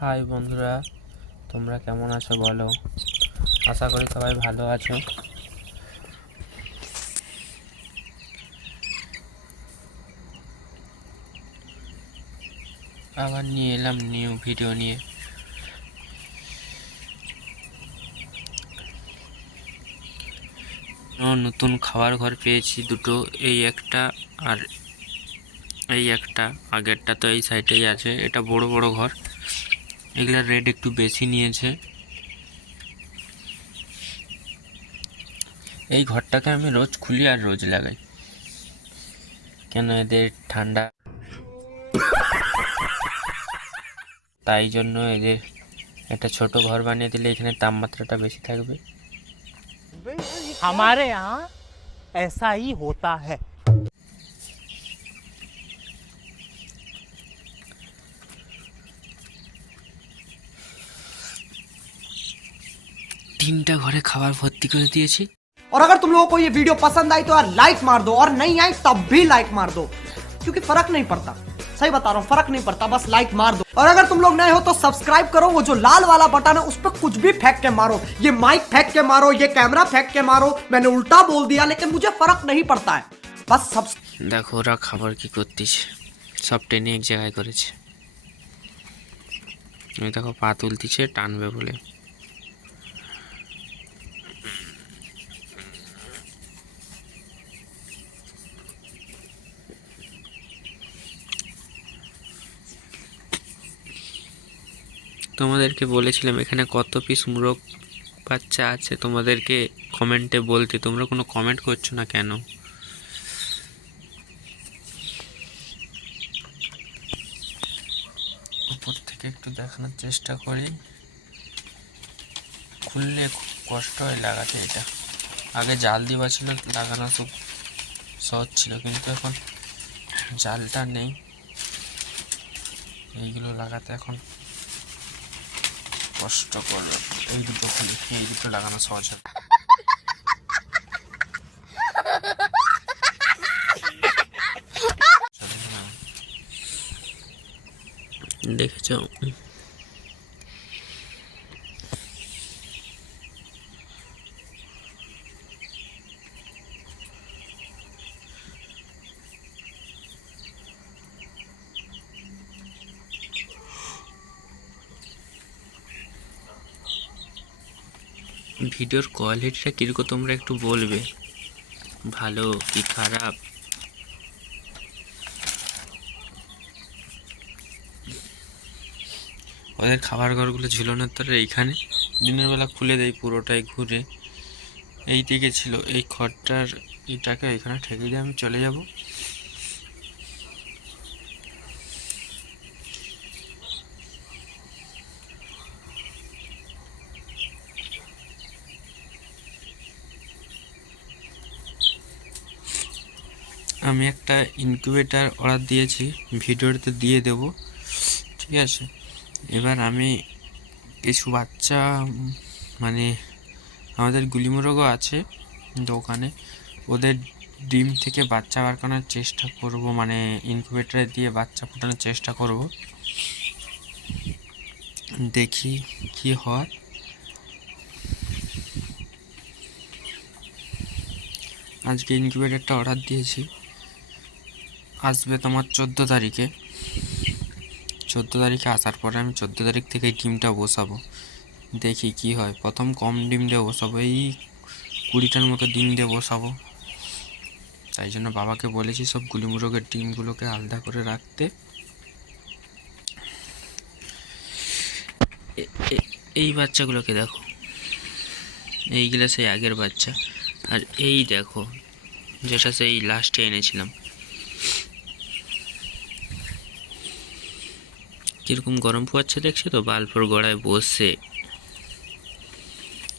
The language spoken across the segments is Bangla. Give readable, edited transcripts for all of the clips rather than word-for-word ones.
হাই বন্ধুরা, তোমরা কেমন আছো বলো? আশা করি সবাই ভালো আছো। আবার নিয়ে এলাম নিউ ভিডিও নিয়ে। নতুন খাবার ঘর পেয়েছি দুটো, এই একটা আর এই একটা। আগেরটা তো এই সাইডেই আছে, এটা বড় বড় ঘর। এগুলোর রেট একটু বেশি নিয়েছে। এই ঘরটাকে আমি রোজ খুলি আর রোজ লাগাই, কেন এদের ঠান্ডা, তাই জন্য এদের একটা ছোট ঘর বানিয়ে দিলে এখানে তাপমাত্রাটা বেশি থাকবে। हमारे यहाँ ऐसा ही होता है। তিনটা ঘরে খাবার ভর্তি করে দিয়েছি। और अगर तुम लोगों को ये वीडियो पसंद आई तो यार लाइक मार दो, और नहीं आई तब भी लाइक मार दो, क्योंकि फर्क नहीं पड़ता। सही बता रहा हूँ, फर्क नहीं पड़ता, बस लाइक मार दो। और अगर तुम लोग नए हो तो सब्सक्राइब करो, वो जो लाल वाला बटन है उस पर कुछ भी फेंक के मारो, ये माइक फेंक के मारो, ये कैमरा फेंक के मारो, मैंने उल्टा बोल दिया लेकिन मुझे फर्क नहीं पड़ता है, बस सब। দেখো ওরা খাবার কি করতেছে, সব টেনে এক জায়গায় করেছে। ওই দেখো পা তুলতেছে টানবে বলে। তোমাদেরকে বলেছিলাম এখানে কত পিস মোরগ বাচ্চা আছে, তোমাদেরকে কমেন্টে বলতে, তোমরা কোনো কমেন্ট করছো না কেন? উপর থেকে একটু দেখানোর চেষ্টা করি। খুললে খুব কষ্ট হয় লাগাতে। এটা আগে জাল দেওয়া ছিল, লাগানো খুব সহজ ছিল, কিন্তু এখন জালটা নেই। এইগুলো লাগাতে এখন কষ্ট করবে। এই দুটো খুলি, এই দুটো লাগানো সহজ হবে। দেখেছ? ভিডিওর কোয়ালিটিটা কীরকম তোমরা একটু বলবে, ভালো কি খারাপ? ওদের খাবার ঘরগুলো ঝুলানোর তরে এইখানে দিনের বেলা খুলে দেয়, পুরোটাই ঘুরে। এই দিকে ছিল এই খড়টার, এটাকে এখানে ঠেকে দিয়ে আমি চলে যাব। আমি একটা ইনকিউবেটার অর্ডার দিয়েছি, ভিডিওতে দিয়ে দেব, ঠিক আছে? এবার আমি কিছু বাচ্চা, মানে আমাদের গুলিমুরগও আছে দোকানে, ওদের ডিম থেকে বাচ্চা বার করার চেষ্টা করব, মানে ইনকিউবেটারে দিয়ে বাচ্চা ফোটানোর চেষ্টা করব, দেখি কি হয়। আজকে ইনকিউবেটারটা অর্ডার দিয়েছি, আসবে তোমার 14 তারিখে। 14 তারিখে আসার পরে আমি 14 তারিখ থেকে ডিমটা বসাবো, দেখি কি হয়। প্রথম কম ডিম দিয়ে বসাবো, এই 20টার মতো ডিম দিয়ে বসাবো। তাই জন্য বাবাকে বলেছি সব গুলিমুরগের ডিমগুলোকে আলাদা করে রাখতে। এই বাচ্চাগুলোকে দেখো, এইগুলো সেই আগের বাচ্চা, আর এই দেখো যেটা সেই লাস্টে এনেছিলাম। কীরকম গরম পোয়াচ্ছে দেখছো তো, বাল্বের গোড়ায় বসে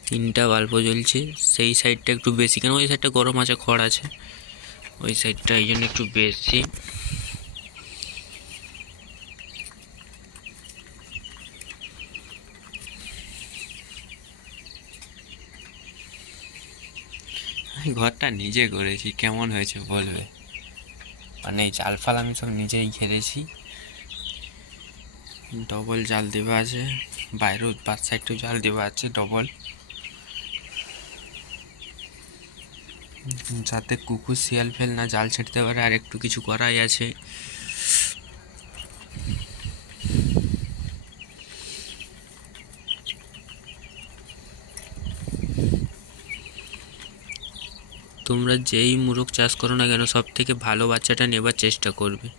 3টা বাল্ব জ্বলছে। সেই সাইডটা একটু বেশি, কেন ওই সাইডটা গরম আছে, খড় আছে, ওই সাইডটা এই জন্য একটু বেশি। ঘরটা নিজে করেছি, কেমন হয়েছে বলবে। মানে চাল ফাল আমি সব নিজেই ঘেরেছি। ডবল জাল দেওয়া আছে, বাইরেও বাদ সাইডেও জাল দেওয়া আছে ডবল, যাতে কুকুর শিয়াল ফেল না জাল ছেড়তে পারে। আর একটু কিছু করাই আছে। তোমরা যেই মুরগ চাষ করো না কেন, সব থেকে ভালো বাচ্চাটা নেবার চেষ্টা করবে।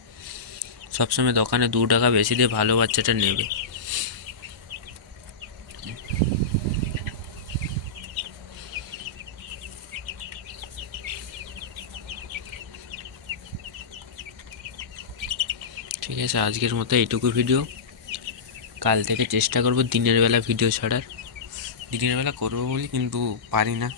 সবসময় দোকানে 2 টাকা বেশি দিয়ে ভালো বাচ্চাটা নেবে। ঠিক আছে, আজকের মতো এইটুকু ভিডিও। কাল থেকে চেষ্টা করব দিনের বেলা ভিডিও ছাড়ার। দিনের বেলা করবো বলি কিন্তু পারি না।